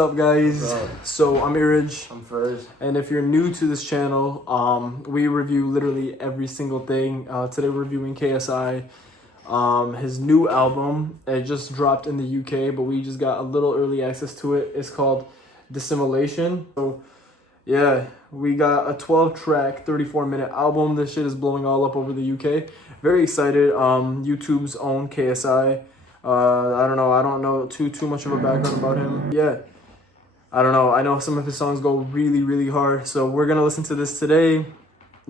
What's up, guys? What's up? So I'm Eruj. I'm first. And if you're new to this channel, we review literally every single thing. Today we're reviewing KSI, his new album. It just dropped in the UK, but we just got a little early access to it. It's called Dissimulation. So yeah, we got a 12-track, 34-minute album. This shit is blowing all up over the UK. Very excited. YouTube's own KSI. I don't know too much of a background about him. Yeah. I don't know. I know some of his songs go really, really hard. So we're going to listen to this today.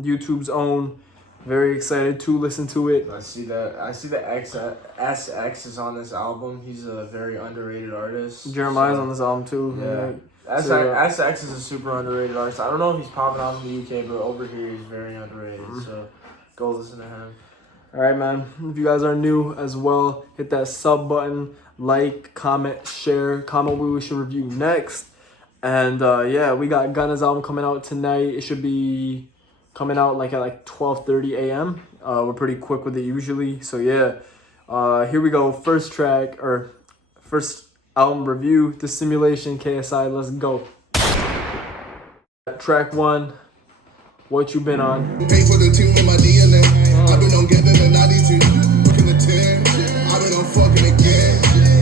YouTube's own. Very excited to listen to it. I see that SX is on this album. He's a very underrated artist. Jeremih's on this album too. Yeah. SX is a super underrated artist. I don't know if he's popping off in the UK, but over here he's very underrated. So go listen to him. All right, man. If you guys are new as well, hit that sub button. Like, comment, share. Comment what we should review next. And yeah, we got Gunna's album coming out tonight. It should be coming out at 12:30 a.m. We're pretty quick with it usually. So yeah, here we go. First album review, Dissimulation, KSI. Let's go. Track 1, What You Been On. Pay for the team with my DNA. I've been on getting the 92. Looking the 10. I've been on fucking again.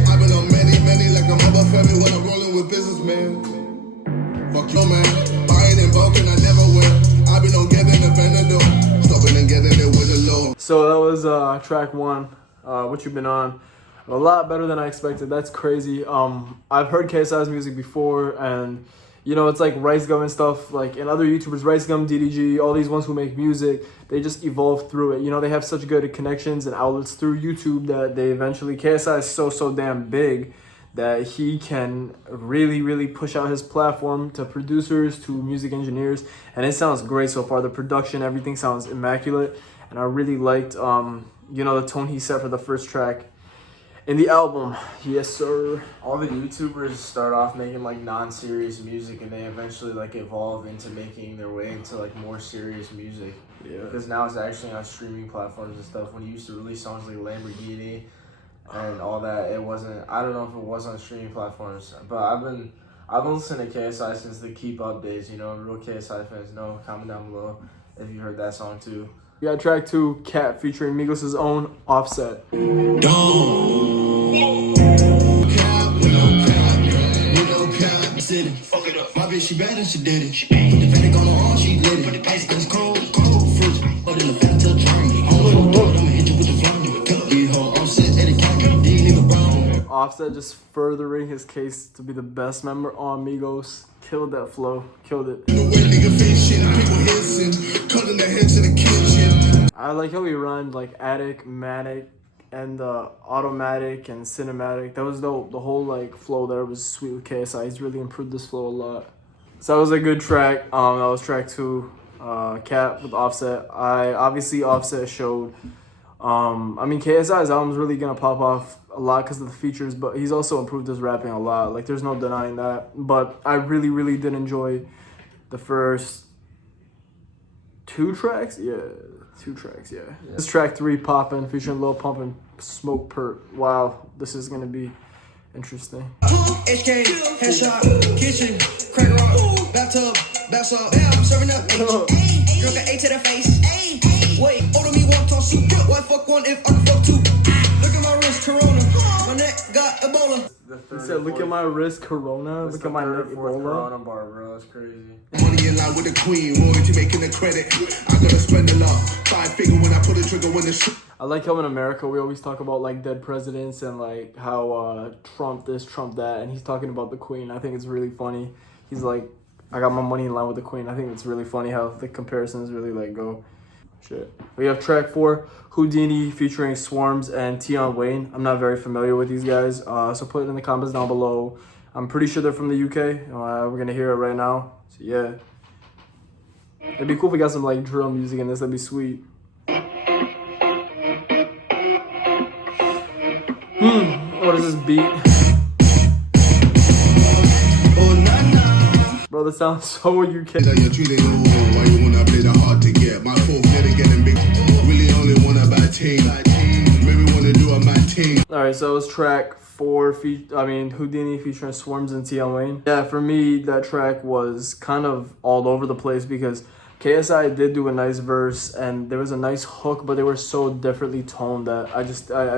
I've been on many like a mother family when I'm rolling with businessmen. Fuck you, man. Buying in bulk and I never win. I've been on getting the Venado. Stopping and getting it with a low. So that was track 1, What You Been On. A lot better than I expected. That's crazy. I've heard KSI's music before, and you know, it's like Rice Gum and stuff, like, and other YouTubers, Rice Gum, DDG, all these ones who make music, they just evolve through it. You know, they have such good connections and outlets through YouTube that they eventually, KSI is so damn big that he can really push out his platform to producers, to music engineers, and it sounds great so far. The production, everything sounds immaculate, and I really liked, you know, the tone he set for the first track in the album. Yes, sir. All the YouTubers start off making like non-serious music, and they eventually like evolve into making their way into like more serious music. Yeah. Because now it's actually on streaming platforms and stuff. When you used to release songs like Lamborghini and all that, it wasn't. I don't know if it was on streaming platforms, but I've been listening to KSI since the Keep Up days. You know, real KSI fans know. Comment down below if you heard that song too. We got track 2, Cat, featuring Migos' own Offset. Fuck it up. My bitch, she bad and she did it. Put the Fennec on her arm, she lit it. Put the ice cold fruit. Put in the fat till journey. I'ma hit you with the flame. These whole Offset, Eddie County, these nigga brown. Offset just furthering his case to be the best member on Migos. Killed that flow. Killed it. I like how he rhymed like attic, manic, and automatic and cinematic. That was the whole like flow there was sweet with KSI. He's really improved this flow a lot. So that was a good track. That was track 2, Cat with Offset. Obviously Offset showed. I mean, KSI's album's really gonna pop off a lot because of the features, but he's also improved his rapping a lot. Like, there's no denying that. But I really did enjoy the first 2 tracks. Yeah, 2 tracks. Yeah. This is track 3, Poppin, featuring Lil Pump and Smokepurpp. Wow, this is gonna be interesting. HK, headshot, kitchen, crack rock, bathtub, I'm serving up. Girl got A to the face. Wait, older me walk on soup. Why fuck one if I can fuck 2? Look at my wrist, Corona. My neck got Ebola. He said, "Look at my wrist, Corona. Look at my neck, Ebola." Corona bar, bro. That's crazy. Money in line with the queen, royalty making the credit. I gotta spend a lot. 5 figure when I pull the trigger when the I like how in America we always talk about like dead presidents and like how Trump this, Trump that, and he's talking about the Queen. I think it's really funny. He's like, "I got my money in line with the Queen." I think it's really funny how the comparisons really like go. Shit. We have track 4, Houdini, featuring Swarmz and Tion. I'm not very familiar with these guys, so put it in the comments down below. I'm pretty sure they're from the UK. We're gonna hear it right now. So yeah, it'd be cool if we got some like drill music in this. That'd be sweet. What is this beat? Bro, that sounds so UK. Why you wanna play the hard to get? My fourth getting big. Really only want a bad team. Maybe wanna do a mad team. team. All right, so it was track 4. Houdini featuring Swarmz and Tion. Yeah, for me, that track was kind of all over the place because KSI did do a nice verse and there was a nice hook, but they were so differently toned that I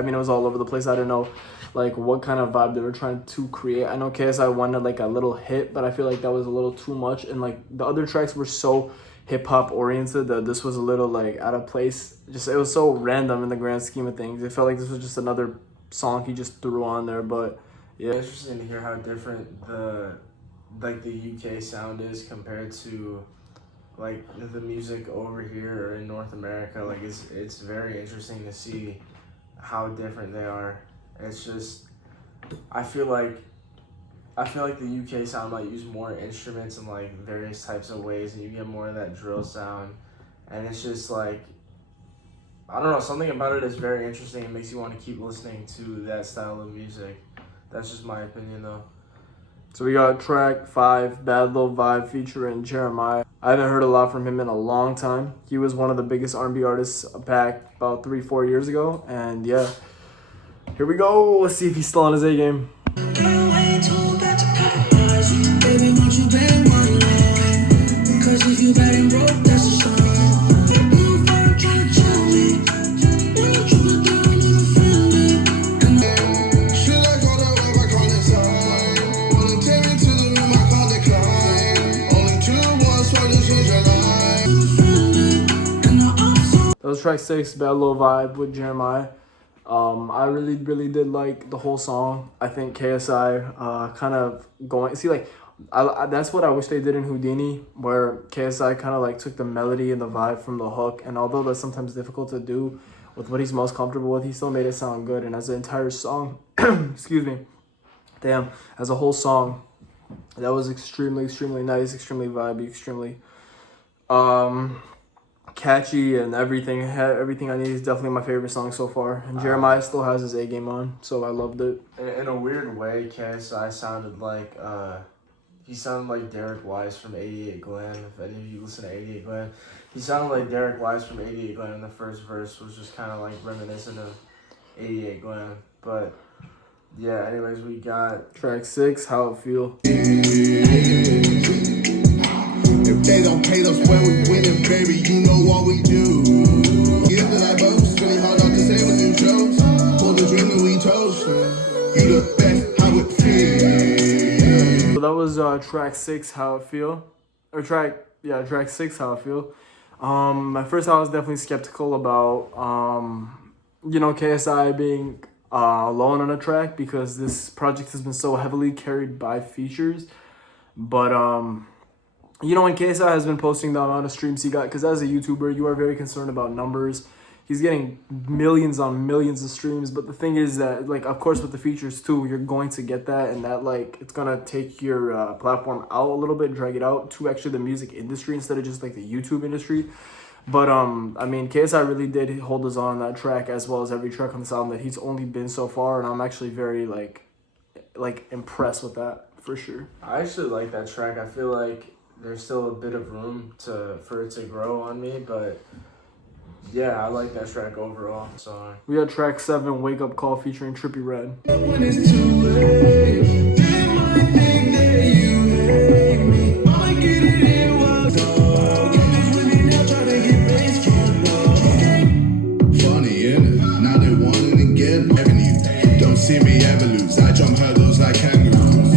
mean, it was all over the place. I didn't know like what kind of vibe they were trying to create. I know KSI wanted like a little hit, but I feel like that was a little too much. And like the other tracks were so hip hop oriented that this was a little like out of place. It was so random in the grand scheme of things. It felt like this was just another song he just threw on there. But yeah, Interesting to hear how different the UK sound is compared to like the music over here or in North America. Like it's very interesting to see how different they are. It's just I feel like the UK sound might use more instruments in like various types of ways, and you get more of that drill sound. And it's just like, I don't know, something about it is very interesting. It makes you want to keep listening to that style of music. That's just my opinion though. so we got track 5, Bad Lil Vibe featuring Jeremih. I haven't heard a lot from him in a long time. He was one of the biggest R&B artists back about 3-4 years ago. And yeah, here we go. Let's see if he's still on his A game. That was track 6, Bad Lil Vibe with Jeremih. I really did like the whole song. I think KSI kind of going see like that's what I wish they did in Houdini, where KSI kind of like took the melody and the vibe from the hook, and although that's sometimes difficult to do with what he's most comfortable with, he still made it sound good. And as an entire song, excuse me, as a whole song, that was extremely nice, extremely vibey, extremely catchy, and everything I Need is definitely my favorite song so far. And Jeremih still has his A game on, so I loved it. In a weird way, KSI sounded like he sounded like Derek Wise from 88 Glen. If any of you listen to 88 Glen, he sounded like Derek Wise from 88 Glen. And the first verse was just kind of like reminiscent of 88 Glen. But yeah, anyways, we got track 6, How It Feel. If they don't hate us when we winning, baby, you know what we do. Yeah, that I boast, really hard not to say what you chose. For the dream that we chose, you the best, how it feels. So that was track 6, How It Feel. Track 6, How It Feel. At first I was definitely skeptical about KSI being alone on a track, because this project has been so heavily carried by features. But when KSI has been posting the amount of streams he got, because as a YouTuber, you are very concerned about numbers. He's getting millions on millions of streams, but the thing is that, like, of course, with the features too, you're going to get that, and that, like, it's gonna take your platform out a little bit, drag it out to actually the music industry instead of just like the YouTube industry. But KSI really did hold his own on that track, as well as every track on this album that he's only been so far, and I'm actually very like impressed with that for sure. I actually like that track. I feel like there's still a bit of room for it to grow on me, but yeah, I like that track overall. So we got track 7, Wake Up Call featuring Trippie Red. When it's too late, they might think that you hate me. I get it, it was all. Funny, innit? Now they want it again. Avenue. Don't see me ever lose. I jump hurdles like kangaroos.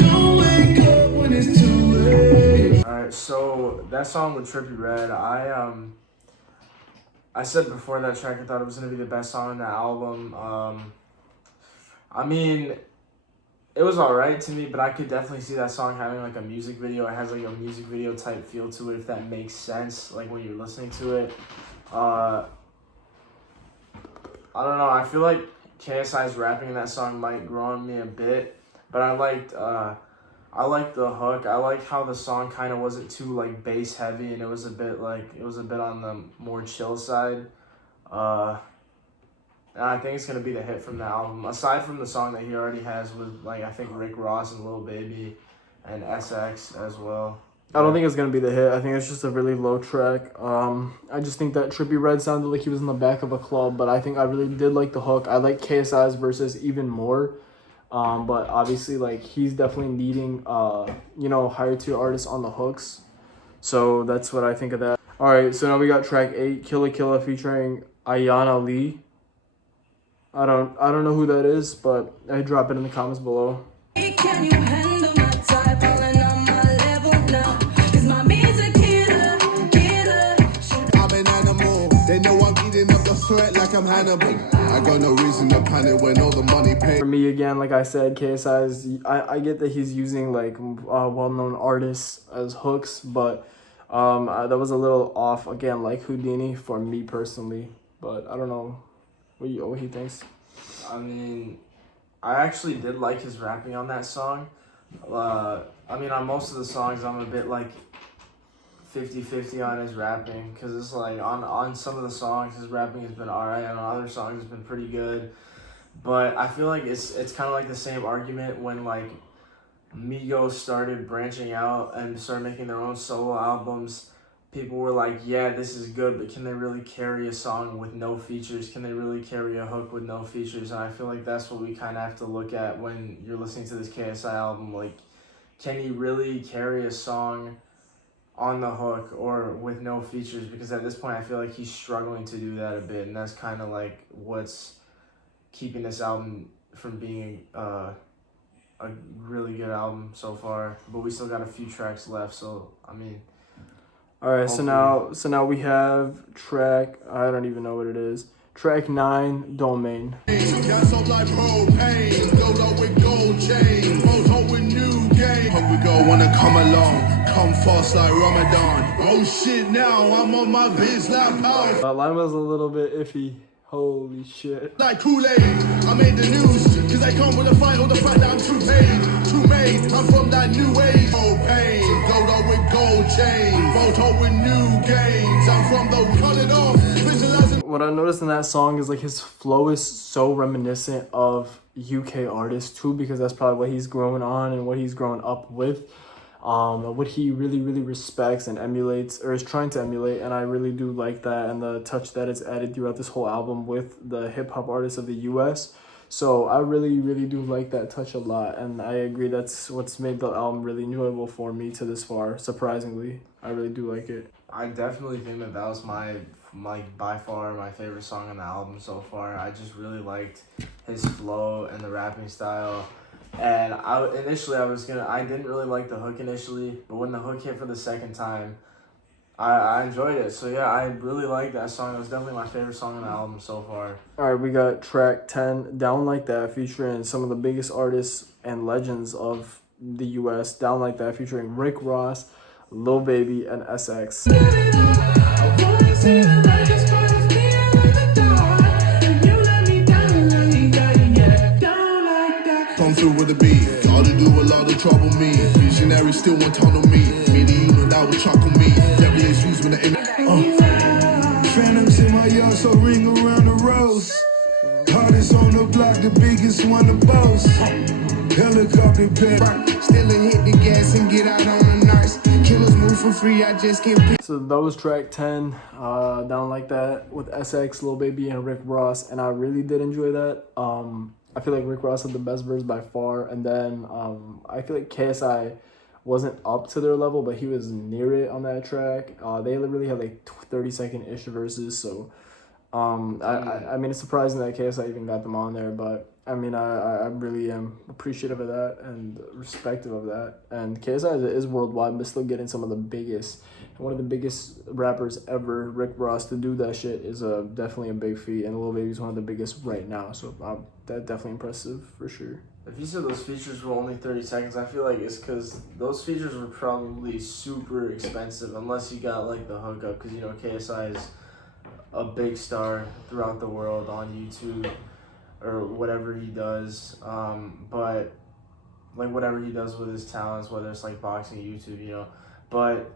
Don't wake up when it's too late. alright, so that song with Trippie Red, I said before that track I thought it was gonna be the best song on the album. I mean, it was alright to me, but I could definitely see that song having like a music video. It has like a music video type feel to it, if that makes sense, like when you're listening to it. I don't know, I feel like KSI's rapping in that song might grow on me a bit, but I liked the hook. I like how the song kind of wasn't too like bass heavy, and it was a bit on the more chill side. And I think it's gonna be the hit from the album. Aside from the song that he already has with, like, I think Rick Ross and Lil Baby and SX as well. I don't think it's gonna be the hit. I think it's just a really low track. I just think that Trippie Red sounded like he was in the back of a club, but I think I really did like the hook. I like KSI's verses even more. But obviously, like, he's definitely needing higher tier artists on the hooks. So that's what I think of that. All right, so now we got track 8, Killa Killa featuring Aiyana-Lee. I don't know who that is, but I drop it in the comments below. Can you handle my type, falling on my level now? 'Cause my music killer, killer. I'm an animal. They know I'm eating up the threat like I'm Hannibal. I got no reason to panic when all the money paid. For me, again, like I said, KSI's, I get that he's using like well-known artists as hooks, but that was a little off, again, like Houdini for me personally. But I don't know what he thinks. I mean, I actually did like his rapping on that song. I mean, on most of the songs, I'm a bit like 50-50 on his rapping, because it's like on some of the songs his rapping has been alright, and on other songs it's been pretty good. But I feel like it's kind of like the same argument when like Migos started branching out and started making their own solo albums. People were like, yeah, this is good, but can they really carry a song with no features? Can they really carry a hook with no features? And I feel like that's what we kind of have to look at when you're listening to this KSI album. Like, can he really carry a song on the hook or with no features? Because at this point, I feel like he's struggling to do that a bit, and that's kind of like what's keeping this album from being a really good album so far. But we still got a few tracks left, so I mean. All right, so now we have track, I don't even know what it is. Track 9, Domain. Gas up like propane, filled up with gold chain, rose up with new game. Hungry girl wanna come along, come fast like Ramadan. Oh shit, now I'm on my biz now. That line was a little bit iffy. Holy shit. Like Kool-Aid, I made the news, cause I come with a fight on the fact that I'm too paid, too made. I'm from that new age. Propane, filled up with gold chain, rose up with new games. I'm from the cut it off, visualizing. What I noticed in that song is like his flow is so reminiscent of UK artists too, because that's probably what he's growing on and what he's growing up with. What he really, really respects and emulates, or is trying to emulate, and I really do like that, and the touch that is added throughout this whole album with the hip-hop artists of the US. So I really, really do like that touch a lot, and I agree that's what's made the album really enjoyable for me to this far, surprisingly. I really do like it. I definitely think that was by far my favorite song on the album so far. I just really liked his flow and the rapping style. And I didn't really like the hook initially, but when the hook hit for the second time, I enjoyed it. So yeah, I really liked that song. It was definitely my favorite song on the album so far. All right, we got track 10, Down Like That, featuring some of the biggest artists and legends of the US. Down Like That, featuring Rick Ross, Lil Baby, and SX. Come through with a beat, gotta do a lot of trouble me. Visionary still want ton on me. Me the unit that would chuckle me. Devilish views when the Phantoms in my yard, so ring around the rose. Hardest on the block, the biggest one to boast. Helicopter pad, still hit the gas and get out on the nurse. Killers move for free, I just can't pick. So that was track 10, Down Like That, with SX, Lil Baby, and Rick Ross, and I really did enjoy that. I feel like Rick Ross had the best verse by far, and then I feel like KSI wasn't up to their level, but he was near it on that track. They really had like 30-second-ish verses, so I mean, it's surprising that KSI even got them on there, but I mean, I really am appreciative of that and respective of that. And KSI is worldwide, but still getting some of the biggest, one of the biggest rappers ever, Rick Ross, to do that shit is definitely a big feat. And Lil Baby's one of the biggest right now, so that's definitely impressive for sure. If you said those features were only 30 seconds, I feel like it's because those features were probably super expensive, unless you got like the hookup, because you know KSI is a big star throughout the world on YouTube or whatever he does. But like whatever he does with his talents, whether it's like boxing, YouTube, you know. But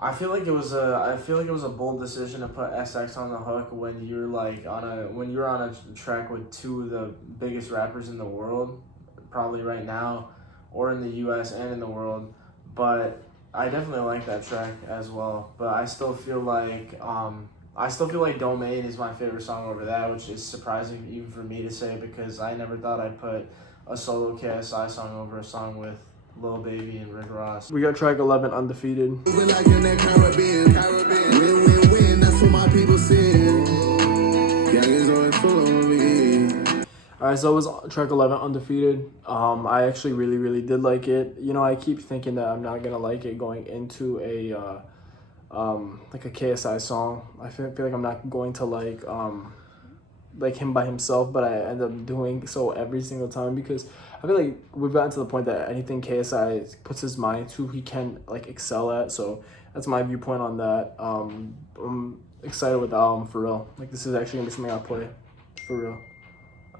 I feel like it was a bold decision to put SX on the hook when you're like on a track with two of the biggest rappers in the world, probably right now, or in the US and in the world. But I definitely like that track as well, but I still feel like Domain is my favorite song over that, which is surprising even for me to say because I never thought I'd put a solo KSI song over a song with Lil Baby and Rick Ross. We got track 11, Undefeated. We like in the Caribbean. Win, win, win, that's what my people say. Gang is always full of what we eat. Alright, so it was track 11, Undefeated. I actually really did like it. You know, I keep thinking that I'm not gonna like it going into a like a KSI song. I feel like I'm not going to like him by himself, but I end up doing so every single time because I feel like we've gotten to the point that anything KSI puts his mind to, he can like excel at. So that's my viewpoint on that. I'm excited with the album for real. Like this is actually gonna be something I play for real.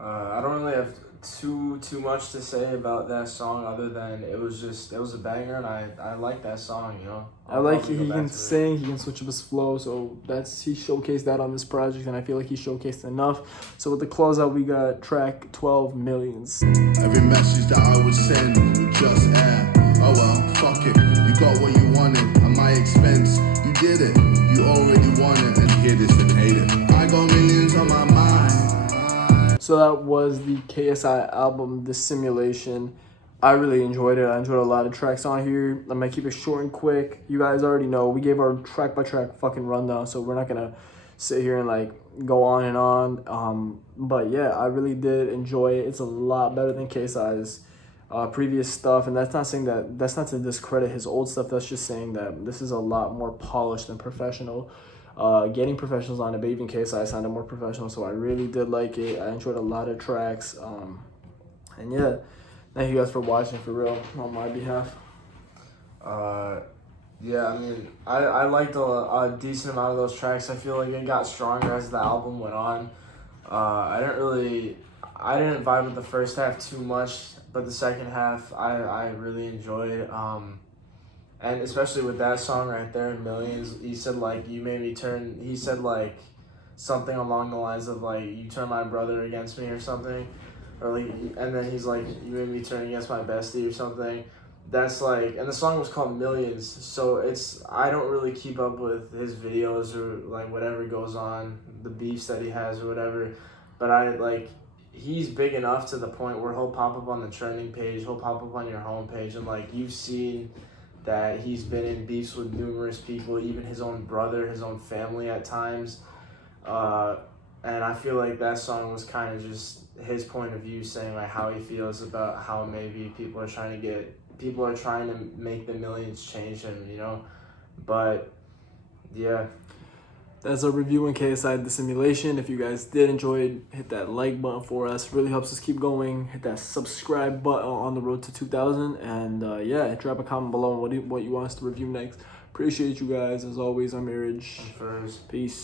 I don't really have too much to say about that song other than it was a banger and I like that song, you know. I like he can sing, he can switch up his flow, so he showcased that on this project and I feel like he showcased enough. So with the closeout we got track 12, Millions. Every message that I would send would just air. Oh well, fuck it. You got what you wanted at my expense. You did it. You already won it and hear this and hate it. I got millions on my mind. So that was the KSI album, Dissimulation. I really enjoyed it. I enjoyed a lot of tracks on here. I'm gonna keep it short and quick. You guys already know we gave our track by track fucking rundown, so we're not gonna sit here and like go on and on. But yeah, I really did enjoy it. It's a lot better than KSI's previous stuff, and that's not to discredit his old stuff. That's just saying that this is a lot more polished and professional. Getting professionals on it, but even KSI sounded more professional, so I really did like it. I enjoyed a lot of tracks, and yeah, thank you guys for watching for real on my behalf. Yeah, I mean, I liked a decent amount of those tracks. I feel like it got stronger as the album went on. I didn't vibe with the first half too much, but the second half I really enjoyed. And especially with that song right there, Millions, he said like, you made me turn, he said like something along the lines of like, you turned my brother against me or something. Or like, and then he's like, you made me turn against my bestie or something. That's like, and the song was called Millions. So I don't really keep up with his videos or like whatever goes on, the beefs that he has or whatever. But he's big enough to the point where he'll pop up on the trending page, he'll pop up on your homepage, and like you've seen that he's been in beefs with numerous people, even his own brother, his own family at times. And I feel like that song was kind of just his point of view, saying like how he feels about how maybe people are trying to make the millions change him, you know? But yeah. That's a review on KSI Dissimulation. If you guys did enjoy it, hit that like button for us. Really helps us keep going. Hit that subscribe button on the road to 2,000. And yeah, drop a comment below on what you want us to review next. Appreciate you guys. As always, I'm Eruj. First. Peace.